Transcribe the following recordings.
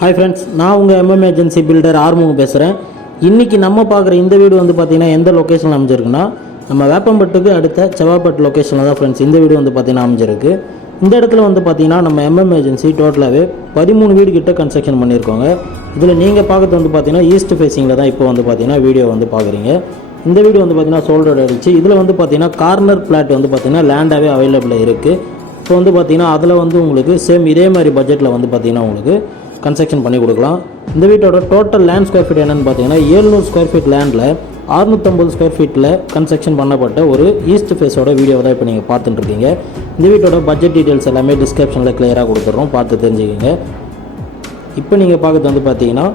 Hi friends, நான் உங்கள் agency filter ஆர்முக பேசுகிறேன். இன்றைக்கி நம்ம பார்க்குற இந்த வீடு வந்து பார்த்திங்கன்னா எந்த லொக்கேஷனில் அமைஞ்சிருக்குன்னா நம்ம வேப்பம்பட்டுக்கு அடுத்த செவ்வாப்பட்டு லொக்கேஷனில் தான் ஃப்ரெண்ட்ஸ் இந்த வீடு வந்து பார்த்திங்கன்னா அமைஞ்சிருக்கு. இந்த இடத்துல வந்து பார்த்திங்கன்னா நம்ம ஏஜென்சி டோட்டலாகவே 13 வீடு கிட்ட கன்ஸ்ட்ரக்ஷன் பண்ணியிருக்கோங்க. இதில் நீங்கள் பார்க்குறது வந்து பார்த்திங்கன்னா ஈஸ்ட் ஃபேஸிங்கில் தான் இப்போ வந்து பார்த்திங்கன்னா வீடியோ வந்து பார்க்குறீங்க. இந்த வீடு வந்து பார்த்திங்கன்னா சோல்டோட அடிச்சு இதில் வந்து பார்த்திங்கன்னா கார்னர் பிளாட் வந்து பார்த்திங்கன்னா லேண்டாகவே அவைலபிளாக இருக்குது. இப்போ வந்து பார்த்திங்கன்னா அதில் வந்து உங்களுக்கு சேம் இதே மாதிரி பட்ஜெட்டில் வந்து பார்த்திங்கன்னா உங்களுக்கு கன்ஸ்ட்ரக்ஷன் பண்ணி கொடுக்கலாம். இந்த வீட்டோட டோட்டல் லேண்ட் ஸ்கொயர் ஃபீட் என்னென்னு பார்த்தீங்கன்னா 700 ஸ்கொயர் ஃபீட் லேண்டில் 650 ஸ்கொயர் ஃபீட்டில் கன்ஸ்ட்ரக்ஷன் பண்ணப்பட்ட ஒரு ஈஸ்ட் ஃபேஸோட வீடியோ தான் இப்போ நீங்கள் பார்த்துட்டு இருக்கீங்க. இந்த வீட்டோட பட்ஜெட் டீட்டெயில்ஸ் எல்லாமே டிஸ்கிரிப்ஷனில் கிளியராக கொடுத்துட்றோம், பார்த்து தெரிஞ்சுக்கிங்க. இப்போ நீங்கள் பார்க்குறது வந்து பார்த்தீங்கன்னா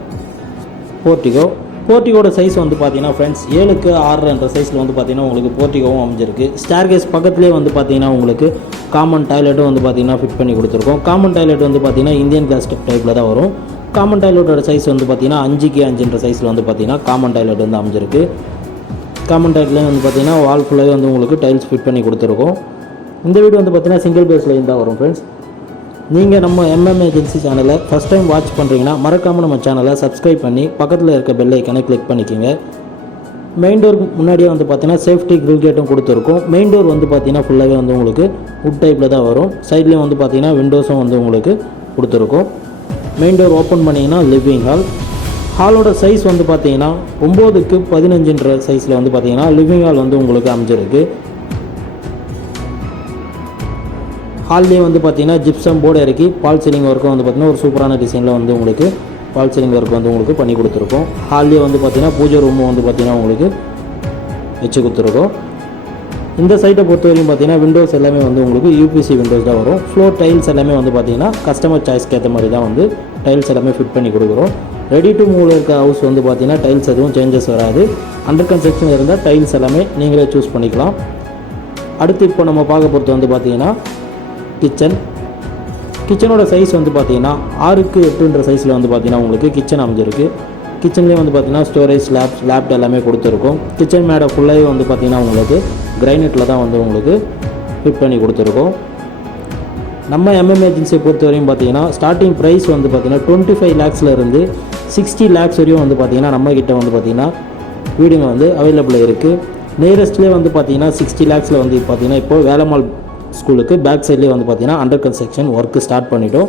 போர்ட்டிகோட சைஸ் வந்து பார்த்தீங்கன்னா ஃப்ரெண்ட்ஸ் 7க்கு 6 சைஸில் வந்து பார்த்தீங்கன்னா உங்களுக்கு போர்ட்டிகோவும் அமைஞ்சிருக்கு. ஸ்டேர்கேஸ் பக்கத்துலேயே வந்து பார்த்தீங்கன்னா உங்களுக்கு காமன் டாய்லெட்டும் வந்து பார்த்தீங்கன்னா ஃபிட் பண்ணி கொடுத்துருக்கோம். காமன் டாய்லெட் வந்து பார்த்தீங்கன்னா இந்தியன் கிளாஸ் டைப்பில் தான் வரும். காமன் டாய்லெட்டோட சைஸ் வந்து பார்த்தீங்கன்னா 5க்கு 5 சைஸில் வந்து பார்த்தீங்கன்னா காமன் டாய்லெட் வந்து அமைஞ்சிருக்கு. காமன் டாய்லெட்லேயே வந்து பார்த்தீங்கன்னா வால் ஃபுல்லாகவே வந்து உங்களுக்கு டைல்ஸ் ஃபிட் பண்ணி கொடுத்துருக்கோம். இந்த வீடு வந்து பார்த்தீங்கன்னா சிங்கிள் பேஸ்லேயும் தான் வரும் ஃப்ரெண்ட்ஸ். நீங்கள் நம்ம ஏஜென்சி சேனலை ஃபஸ்ட் டைம் வாட்ச் பண்ணுறீங்கன்னா மறக்காமல் நம்ம சேனலை சப்ஸ்கிரைப் பண்ணி பக்கத்தில் இருக்க பெல் ஐக்கனை கிளிக் பண்ணிக்கோங்க. மெயின் டோருக்கு முன்னாடியே வந்து பார்த்தீங்கன்னா சேஃப்டி கிரில் கேட்டும் கொடுத்துருக்கோம். மெயின் டோர் வந்து பார்த்தீங்கன்னா ஃபுல்லாகவே வந்து உங்களுக்கு வுட் டைப்பில் தான் வரும். சைட்லேயும் வந்து பார்த்தீங்கன்னா விண்டோஸும் வந்து உங்களுக்கு கொடுத்துருக்கோம். மெயின் டோர் ஓப்பன் பண்ணிங்கன்னா லிவிங் ஹாலோட சைஸ் வந்து பார்த்தீங்கன்னா 9க்கு 15 சைஸில் வந்து பார்த்தீங்கன்னா லிவிங் ஹால் வந்து உங்களுக்கு அமைஞ்சிருக்கு. ஹால்லேயே வந்து பார்த்தீங்கன்னா ஜிப்சம் போர்டு இறக்கி பால் சீலிங் ஒர்க்கும் வந்து பார்த்தீங்கன்னா ஒரு சூப்பரான டிசைனில் வந்து உங்களுக்கு பால் சீலிங் ஒர்க் வந்து உங்களுக்கு பண்ணி கொடுத்துருக்கோம். ஹால்லேயே வந்து பார்த்தீங்கன்னா பூஜை ரூமும் வந்து பார்த்தீங்கன்னா உங்களுக்கு வச்சு கொடுத்துருக்கோம். இந்த சைட்டை பொறுத்த வரைக்கும் பார்த்தீங்கன்னா விண்டோஸ் எல்லாமே வந்து உங்களுக்கு யூபிசி விண்டோஸ் தான் வரும். ஃப்ளோர் டைல்ஸ் எல்லாமே வந்து பார்த்தீங்கன்னா கஸ்டமர் சாய்ஸ்க்கு ஏற்ற மாதிரி தான் வந்து டைல்ஸ் எல்லாமே ஃபிட் பண்ணி கொடுக்குறோம். ரெடி டு மூவில் இருக்க ஹவுஸ் வந்து பார்த்தீங்கன்னா டைல்ஸ் எதுவும் சேஞ்சஸ் வராது. அண்டர் கன்ஸ்ட்ரக்ஷன் இருந்தால் டைல்ஸ் எல்லாமே நீங்களே சூஸ் பண்ணிக்கலாம். அடுத்து இப்போ நம்ம பார்க்க பொறுத்து வந்து பார்த்தீங்கன்னா கிச்சனோட சைஸ் வந்து பார்த்தீங்கன்னா 6க்கு 8 சைஸில் வந்து பார்த்தீங்கன்னா உங்களுக்கு கிச்சன் அமைஞ்சிருக்கு. கிச்சன்லேயே வந்து பார்த்தீங்கன்னா ஸ்டோரேஜ் லேப்ட் எல்லாமே கொடுத்துருக்கோம். கிச்சன் மேடை ஃபுல்லாகவே வந்து பார்த்தீங்கன்னா உங்களுக்கு கிரைனைட்டில் தான் வந்து உங்களுக்கு ஃபிட் பண்ணி கொடுத்துருக்கோம். நம்ம ஏஜென்சியை பொறுத்த வரையும் பார்த்தீங்கன்னா ஸ்டார்டிங் ப்ரைஸ் வந்து பார்த்தீங்கன்னா 25 lakhsலேருந்து 60 lakhs வரையும் வந்து பார்த்தீங்கன்னா நம்மக்கிட்ட வந்து பார்த்தீங்கன்னா வீடுங்க வந்து அவைலபிளாக இருக்குது. நியரஸ்ட்லேயே வந்து பார்த்தீங்கன்னா 60 lakhsல வந்து பார்த்தீங்கன்னா இப்போது வேலம்மாள் ஸ்கூலுக்கு பேக் சைட்லேயே வந்து பார்த்தீங்கன்னா அண்டர் கன்ஸ்ட்ரக்ஷன் ஒர்க்கு ஸ்டார்ட் பண்ணிட்டோம்.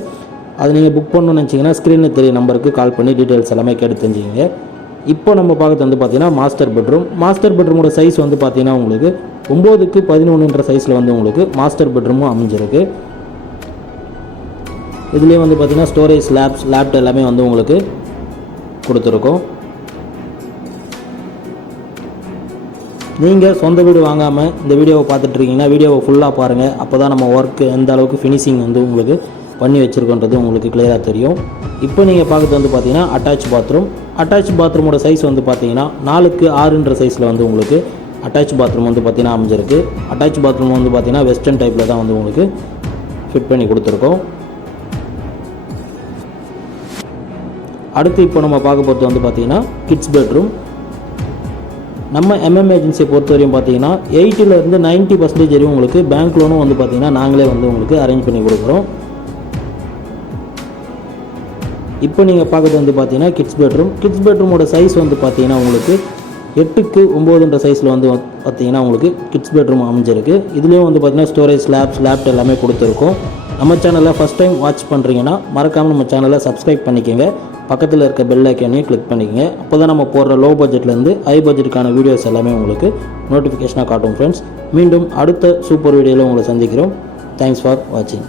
அது நீங்கள் புக் பண்ணணும்னு நினச்சிங்கன்னா ஸ்க்ரீனில் தெரிய நம்பருக்கு கால் பண்ணி டீட்டெயில்ஸ் எல்லாமே கேட்டு தெரிஞ்சுக்கிங்க. இப்போ நம்ம பார்க்குறது வந்து பார்த்தீங்கன்னா மாஸ்டர் பெட்ரூமோட சைஸ் வந்து பார்த்தீங்கன்னா உங்களுக்கு 9க்கு 11 சைஸில் வந்து உங்களுக்கு மாஸ்டர் பெட்ரூமும் அமைஞ்சிருக்கு. இதுலேயே வந்து பார்த்தீங்கன்னா ஸ்டோரேஜ் லேப்ட் எல்லாமே வந்து உங்களுக்கு கொடுத்துருக்கோம். நீங்கள் சொந்த வீடு வாங்காமல் இந்த வீடியோவை பார்த்துட்ருக்கீங்கன்னா வீடியோவை ஃபுல்லாக பாருங்கள். அப்போ தான் நம்ம ஒர்க்கு எந்த அளவுக்கு ஃபினிஷிங் வந்து உங்களுக்கு பண்ணி வச்சுருக்கோன்றது உங்களுக்கு கிளியராக தெரியும். இப்போ நீங்கள் பார்க்குறது வந்து பார்த்தீங்கன்னா அட்டாச் பாத்ரூமோட சைஸ் வந்து பார்த்தீங்கன்னா 4க்கு 6 சைஸில் வந்து உங்களுக்கு அட்டாச் பாத்ரூம் வந்து பார்த்தீங்கன்னா அமைஞ்சிருக்கு. அட்டாச் பாத்ரூம் வந்து பார்த்தீங்கன்னா வெஸ்டர்ன் டைப்பில் தான் வந்து உங்களுக்கு ஃபிட் பண்ணி கொடுத்துருக்கோம். அடுத்து இப்போ நம்ம பார்க்க போகிறது வந்து பார்த்தீங்கன்னா கிட்ஸ் பெட்ரூம். நம்ம ஏஜென்சியை பொறுத்த வரையும் பார்த்தீங்கன்னா 80லேருந்து 90% வரையும் உங்களுக்கு பேங்க் லோனும் வந்து பார்த்தீங்கன்னா நாங்களே வந்து உங்களுக்கு அரேஞ்ச் பண்ணி கொடுக்குறோம். இப்போ நீங்கள் பார்க்குறது வந்து பார்த்தீங்கன்னா கிட்ஸ் பெட்ரூமோட சைஸ் வந்து பார்த்தீங்கன்னா உங்களுக்கு 8க்கு 9 சைஸில் வந்து பார்த்தீங்கன்னா உங்களுக்கு கிட்ஸ் பெட்ரூம் அமைஞ்சிருக்கு. இதுலேயும் வந்து பார்த்தீங்கன்னா ஸ்டோரேஜ் லேப்ட் எல்லாமே கொடுத்துருக்கோம். நம்ம சேனலை ஃபஸ்ட் டைம் வாட்ச் பண்ணுறீங்கன்னா மறக்காமல் நம்ம சேனலை சப்ஸ்கிரைப் பண்ணிக்கோங்க. பக்கத்தில் இருக்க பெல் ஐக்கானையும் கிளிக் பண்ணிக்கோங்க. அப்போ தான் நம்ம போடுற லோ பட்ஜெட்லேருந்து ஹை பட்ஜெட்டுக்கான வீடியோஸ் எல்லாமே உங்களுக்கு நோட்டிஃபிகேஷனாக காட்டும் ஃப்ரெண்ட்ஸ். மீண்டும் அடுத்த சூப்பர் வீடியோவில் உங்களை சந்திக்கிறோம். தேங்க்ஸ் ஃபார் வாட்சிங்.